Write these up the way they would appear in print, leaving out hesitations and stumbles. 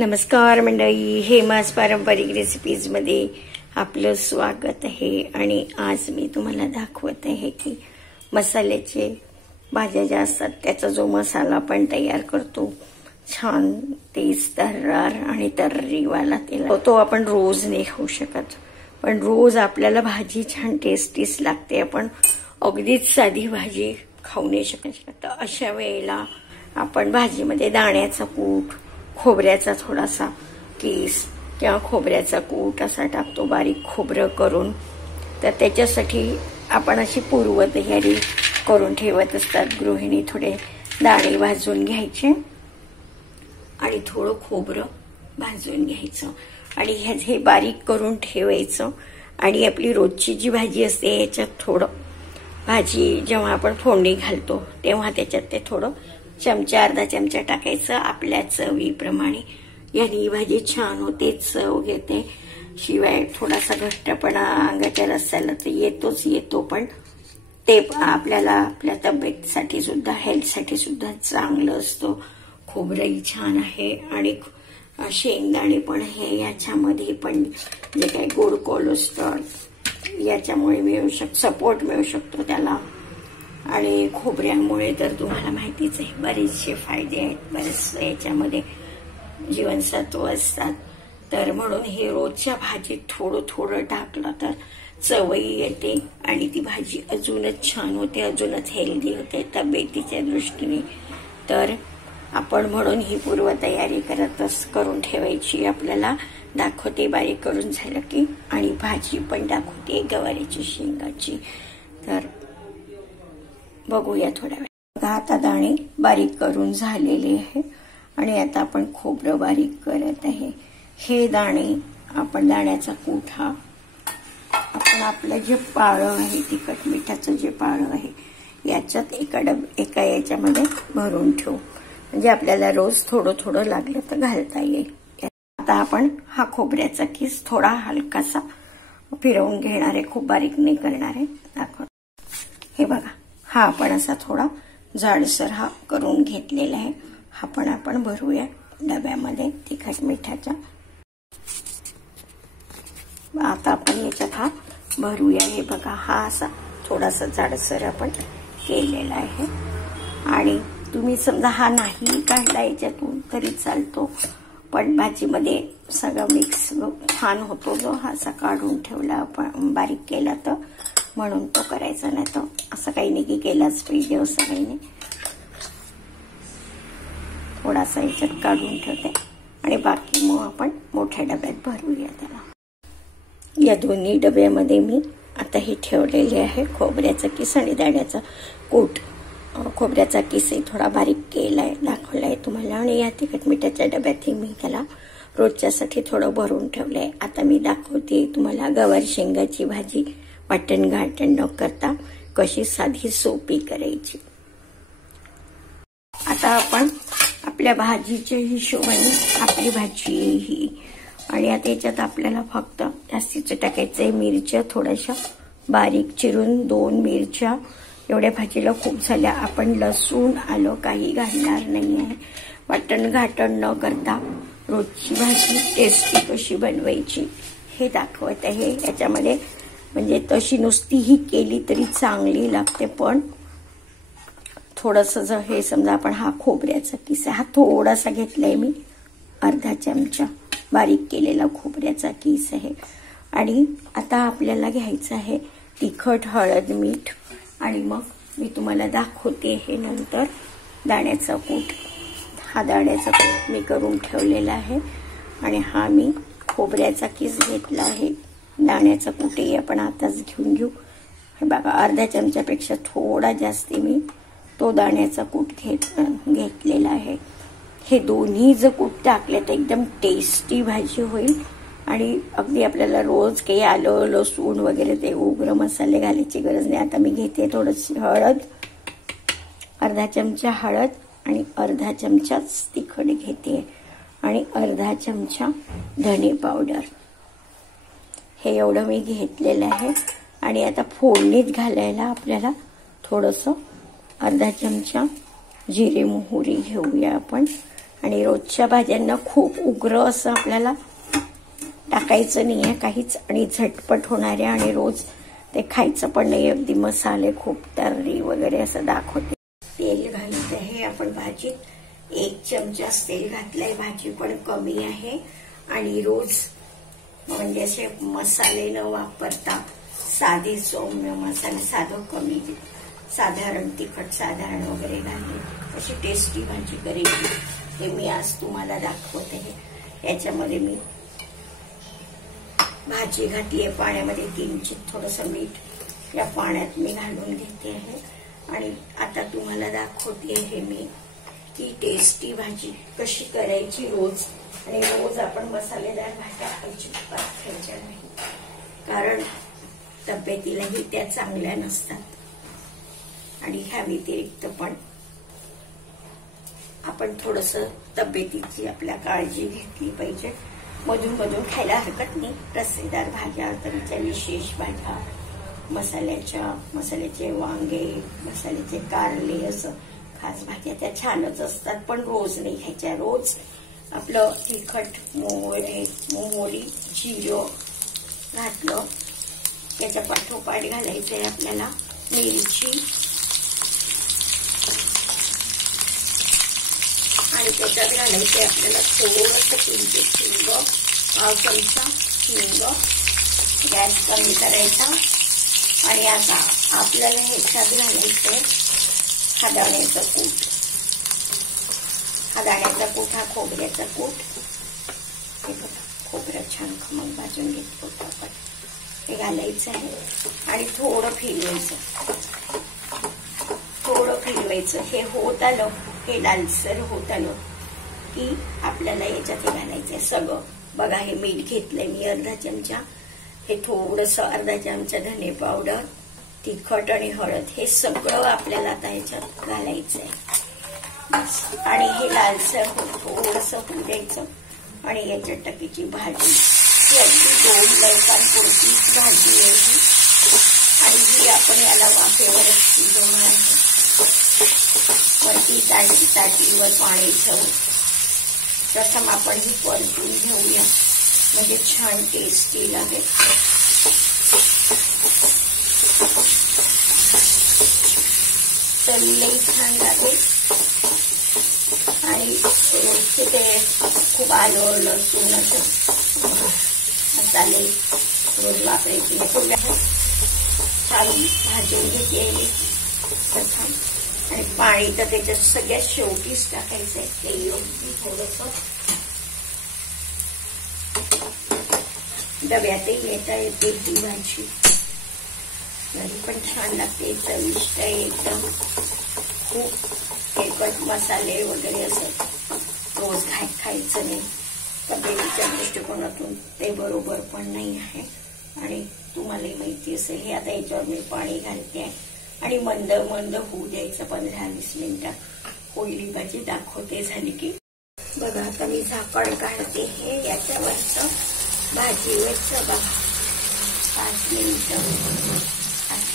नमस्कार मंडळी, हेमास पारंपरिक रेसिपीज मध्ये आपलं स्वागत आहे। आणि आज मी तुम्हाला दाखवत आहे की मसाल्याचे भाज्या ज्या असतात त्याचा जो मसाला आपण तयार करतो, छान तेज तर्रार आणि तर्रीवाला तेल, तो आपण रोज नाही खाऊ शकत, पण रोज आपल्याला भाजी छान टेस्टीच लागते। आपण अगदीच साधी भाजी खाऊ नाही शकत। अशा वेळेला आपण भाजीमध्ये दाण्याचा कूट, खोबऱ्याचा थोडासा किस किंवा खोबऱ्याचा कूट असा टाकतो, बारीक खोबरं करून। तर त्याच्यासाठी आपण अशी पूर्वतयारी करून ठेवत असतात गृहिणी। थोडे दाणे भाजून घ्यायचे आणि थोडं खोबरं भाजून घ्यायचं आणि हे बारीक करून ठेवायचं। आणि आपली रोजची जी भाजी असते याच्यात थोडं भाजी जेव्हा आपण फोडणी घालतो तेव्हा त्याच्यात ते थोडं चमचा अर्धा चमचा टाकायचं आपल्या चवीप्रमाणे। याने भाजी छान होते, चव घेते। शिवाय थोडासा घट्टपणा अंगाच्या रस्स्याला तर येतो, पण ते आपल्याला आपल्या तब्येतीसाठी सुद्धा, हेल्थसाठी सुद्धा चांगलं असतं। खोबरंही छान आहे आणि शेंगदाणे पण आहे याच्यामध्ये, पण जे काही गोड कोलेस्ट्रॉल याच्यामुळे मिळू सपोर्ट मिळू शकतो त्याला। आणि खोबऱ्यामुळे तर तुम्हाला माहितीच आहे बरेचसे फायदे आहेत, बरेच याच्यामध्ये जीवनसत्व असतात। तर म्हणून हे रोजच्या भाजीत थोडं थोडं टाकलं तर चवही येते आणि ती भाजी अजूनच छान होते, अजूनच हेल्दी होते तब्येतीच्या दृष्टीने। तर आपण म्हणून ही पूर्वतयारी करून ठेवायची। आपल्याला दाखवते बारीक करून झालं की, आणि भाजी पण दाखवते गवारीची शेंगाची। तर बघूया थोड्या वेळ। आता दाणे बारीक करून झालेले आहे आणि आता आपण खोबरं बारीक करत आहे। हे दाणे आपण दाण्याचा कूट हा आपण आपलं जे पाळं आहे, तिखट मिठाचं जे पाळं आहे याच्यात एका याच्यामध्ये भरून ठेवू, म्हणजे आपल्याला रोज थोडं थोडं लागलं तर घालता येईल। आता आपण हा खोबऱ्याचा किस थोडा हलकासा फिरवून घेणार आहे, खूप बारीक नाही करणार आहे। दाखव, हे बघा, हा आपण असा थोडा जाडसर हा करून घेतलेला आहे। हा पण आपण भरूया डब्यामध्ये तिखट मिठाच्या। आता आपण याच्यात हा भरूया। हे बघा, हा असा थोडासा जाडसर आपण केलेला आहे। आणि तुम्ही समजा हा नाही काढला याच्यातून तरी चालतो, पण भाजीमध्ये सगळं मिक्स छान होतो जो हा असा काढून ठेवला आपण बारीक केला तर, म्हणून तो करायचा। नाही तर असं काही नाही की केलाच पाहिजे असं काही नाही। थोडासा याच्यात काढून ठेवते आणि बाकी मग आपण मोठ्या डब्यात भरूया त्याला। या दोन्ही डब्यामध्ये मी आता हे ठेवलेले आहे खोबऱ्याचा किस आणि दाण्याचा कूट। खोबऱ्याचा किसही थोडा बारीक केलाय, दाखवलाय तुम्हाला। आणि या तिखट मिठाच्या डब्यातही मी त्याला रोजच्यासाठी थोडं भरून ठेवलंय। आता मी दाखवते तुम्हाला गवार शेंगाची भाजी वाटण घाटण न करता कशी साधी सोपी करायची। आता आपण आपल्या भाजीच्या हिशोबाने आपली भाजी ही, आणि आता याच्यात आपल्याला फक्त जास्तीचं टाकायचंय मिरच्या थोड्याशा बारीक चिरून, 2 मिरच्या एवढ्या भाजीला खूप झाल्या। आपण लसूण आलं काही घालणार नाही आहे। वाटण घाटण न करता रोजची भाजी टेस्टी कशी बनवायची हे दाखवत आहे याच्यामध्ये। म्हणजे तशी नुसतीही केली तरी चांगली लागते, पण थोडंसं जर हे समजा आपण हा खोबऱ्याचा किस हा थोडासा घेतलाय मी, अर्धा चमचा बारीक केलेला खोबऱ्याचा किस आहे। आणि आता आपल्याला घ्यायचं आहे तिखट, हळद, मीठ, आणि मग मी तुम्हाला दाखवते हे नंतर दाण्याचा कूट। हा दाण्याचा कूट मी करून ठेवलेला आहे आणि हा मी खोबऱ्याचा किस घेतला आहे। दाण्याचा कूटही आपण आताच घेऊ। हे बघा, अर्धा चमच्यापेक्षा थोडा जास्त मी तो दाण्याचा कूट घेतलेला आहे। हे दोन्ही जर कूट टाकले तर एकदम टेस्टी भाजी होईल। आणि अगदी आपल्याला रोज काही आलं लसूण वगैरे ते उग्र मसाले घालायची गरज नाही। आता मी घेते थोडीशी हळद, अर्धा चमचा हळद आणि अर्धा चमचाच तिखट घेते आणि अर्धा चमचा धने पावडर, हे एवढं मी घेतलेलं आहे। आणि आता फोडणीत घालायला आपल्याला थोडंसं अर्धा चमचा जिरे मोहरी घेऊया आपण आणि रोजच्या भाज्यांना खूप उग्र असं आपल्याला टाकायचं नाही आहे काहीच, आणि झटपट होणारे आणि रोज ते खायचं पण नाही. अगदी मसाले खूप तर्री वगैरे असं दाखवते. तेल घालत आहे आपण भाजीत. 1 चमचाच तेल घातलंय. भाजी पण कमी आहे आणि रोज म्हणजे असे मसाले न वापरता साधे सौम्य मसाले, साधं कमी, साधारण तिखट साधारण वगैरे घालून अशी टेस्टी भाजी करायची. हे मी आज तुम्हाला दाखवते आहे. याच्यामध्ये मी भाजी घातली आहे पाण्यामध्ये, किंचित थोडंसं मीठ या पाण्यात मी घालून घेते आहे. आणि आता तुम्हाला दाखवते आहे मी की टेस्टी भाजी कशी करायची रोज. आणि रोज आपण मसालेदार भाज्या अजिबात खायच्या नाही, कारण तब्येतीलाही त्या चांगल्या नसतात. आणि ह्या व्यतिरिक्त पण आपण थोडंसं तब्येतीची आपल्या काळजी घेतली पाहिजे. मधून मधून खायला हरकत नाही. रस्सेदार भाज्या, तरीच्या विशेष भाज्या, मसाल्याचे वांगे, मसाल्याचे कारले, असं खास भाज्या त्या छानच असतात, पण रोज नाही खायच्या. रोज आपलं तिखट, मोहरी, जिरं घातलं. त्याच्या पाठोपाठ घालायचंय आपल्याला मिरची, आणि त्याच्यात घालायचंय आपल्याला थोडंसं किंचित हिंग, 1/2 चमचा हिंग. गॅस कमी करायचा. आणि आता आपल्याला ह्याच्यात घालायचंय खादाण्याचं कूट. खादाण्याचा कूट हा खोबऱ्याचा कूट. हे बघा, खोबरं छान खमंग भाजून घेतलं होतं आपण. हे घालायचं आहे आणि थोडं फिरवायचं. हे होत आलं, हे लालसर होत आलं की आपल्याला याच्यात हे घालायचंय सगळं. बघा, हे मीठ घेतलंय मी 1/2 चमचा. हे थोडंसं 1/2 चमचा धने पावडर, तिखट आणि हळद, हे सगळं आपल्याला आता ह्याच्यात घालायचंय. आणि हे लालसर थोडंसं होऊ द्यायचं. आणि याच्या टकीची भाजी ही अगदी 2 लवकांपुरतीच भाजी आहे ही. आणि ही आपण याला वाफेवरच शिजवणार आहे. वरती ताटीवर पाणी ठेवून प्रथम आपण ही परतून घेऊया, म्हणजे छान टेस्टी लागेल. चवीलाही छान लागेल. आणि ते खूप आलं लसूण असं मसाले रोज वापरायची नाही. छान भाजून घेतली प्रथम. आणि पाणी तर त्याच्यात सगळ्यात शेवटीच टाकायचंय. ते योग्य थोडंसं डब्यातही येता येते ती भाजी. घरी पण छान लागते, चविष्ट आहे एकदम. खूप तेलकट मसाले वगैरे असं रोज खायचं नाही. तब्येतीच्या दृष्टिकोनातून ते बरोबर पण नाही आहे. आणि तुम्हालाही माहिती असेल. हे आता याच्यावर मी पाणी घालते आहे आणि मंद मंद होऊ द्यायचं 15-20 मिनिटं. होईल भाजी दाखवते झाली की. बघा, आता मी झाकण काढते हे याच्यावरचं भाजीवरचं. बघा, 5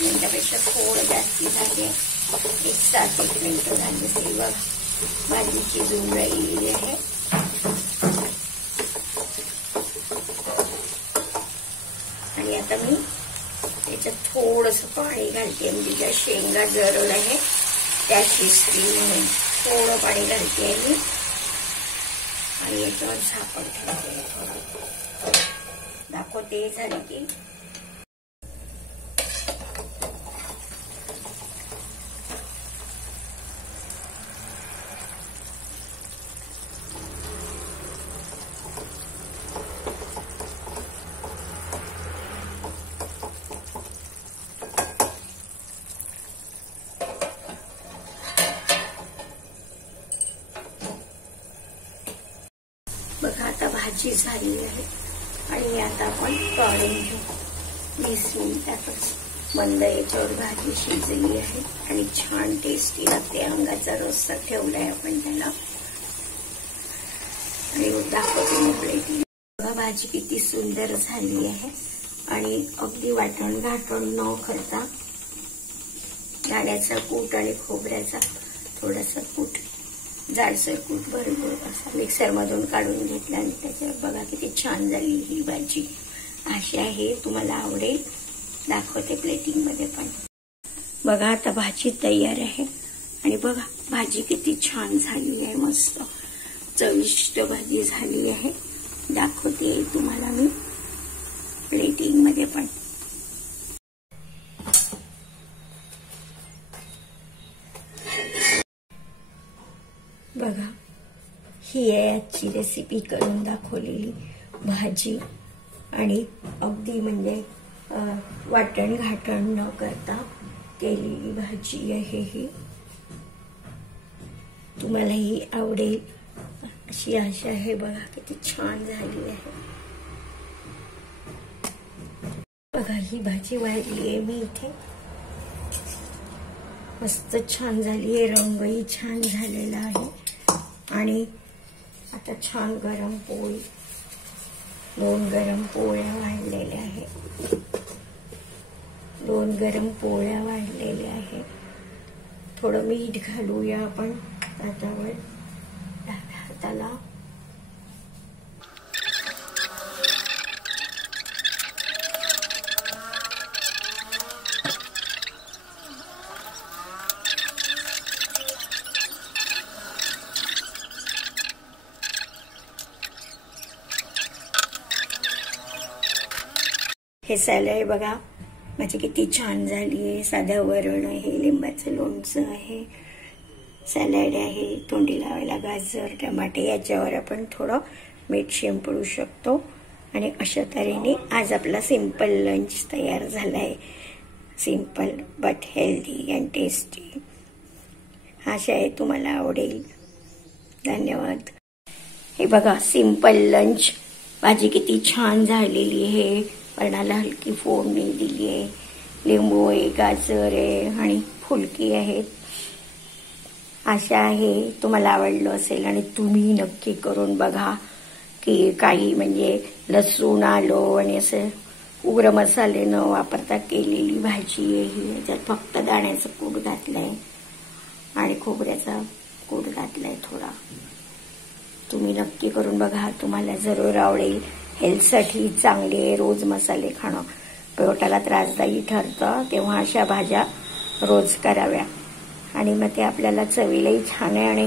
मिनिटापेक्षा थोडं जास्ती झाले. 7-8 मिनिटं झाली असेल. बघा, भाजी शिजून राहिलेली आहे. आणि आता मी याच्यात थोडंसं पाणी घालते, म्हणजे ज्या शेंगा जरल आहे त्या शिजतील म्हणून थोडं पाणी घालते मी. आणि याच्यावर झाकण ठेवते. थोडं दाखवते झाली की. बघा, आता भाजी झाली आहे आणि आता आपण काढून घेऊ. 20 मिनिटातच मंद याच्यावर भाजी शिजली आहे आणि छान टेस्टी लागते. अंगाचा रस्सा ठेवलाय आपण त्याला. आणि दाखवते मोकळी. बघा, भाजी किती सुंदर झाली आहे. आणि अगदी वाटण घाटण न करता दाण्याचा कूट आणि खोबऱ्याचा थोडासा कूट जाडसर कूट भरपूर असा मिक्सरमधून काढून घेतला आणि त्याच्यावर बघा किती छान झाली ही भाजी. अशी आहे, तुम्हाला आवडेल. दाखवते प्लेटिंगमध्ये पण. बघा आता भाजी तयार आहे आणि बघा भाजी किती छान झाली आहे, मस्त चविष्ट भाजी झाली आहे. दाखवते तुम्हाला मी प्लेटिंगमध्ये पण. बघा ही आहे आजची रेसिपी करून दाखवलेली भाजी आणि अगदी म्हणजे वाटण घाटण न करता केलेली भाजी आहे ही. तुम्हालाही आवडेल अशी आशा आहे. बघा किती छान झाली आहे. बघा ही भाजी वाढली आहे मी इथे, मस्त छान झाली आहे, रंगही छान झालेला आहे. आणि आता छान गरम पोळी, 2 गरम पोळ्या वाढलेल्या आहेत. 2 गरम पोळ्या वाढलेल्या आहेत. थोडं मीठ घालूया आपण ताटावर हाताला. हे सॅलड बघा माझी किती छान झाली आहे. साधं वरण आहे, लिंबाचं लोणचं आहे, सॅलड आहे, तोंडी लावायला गाजर टमाटे, याच्यावर आपण थोडं मीठ शिंपडू शकतो. आणि अशा तऱ्हेने आज आपला सिंपल लंच तयार झाला आहे. Simple but healthy and tasty. आशा आहे तुम्हाला आवडेल. धन्यवाद. हे बघा सिंपल लंच. भाजी किती छान झालेली आहे, वरणाला हलकी फोडणी दिली आहे, लिंबू आहे, गाजर आहे आणि फुलकी आहेत. आशा आहे तुम्हाला आवडलं असेल आणि तुम्ही नक्की करून बघा की काही म्हणजे लसूण आलं आणि असे उग्र मसाले न वापरता केलेली भाजी आहे ही. याच्यात फक्त दाण्याचं कूट घातलंय आणि खोबऱ्याचा कूट घातलाय थोडा. तुम्ही नक्की करून बघा, तुम्हाला जरूर आवडेल. हेल्थसाठी चांगले आहे. रोज मसाले खाणं पोटाला त्रासदायी ठरतं, तेव्हा अशा भाज्या रोज कराव्या आणि मग ते आपल्याला चवीलाही छान आहे आणि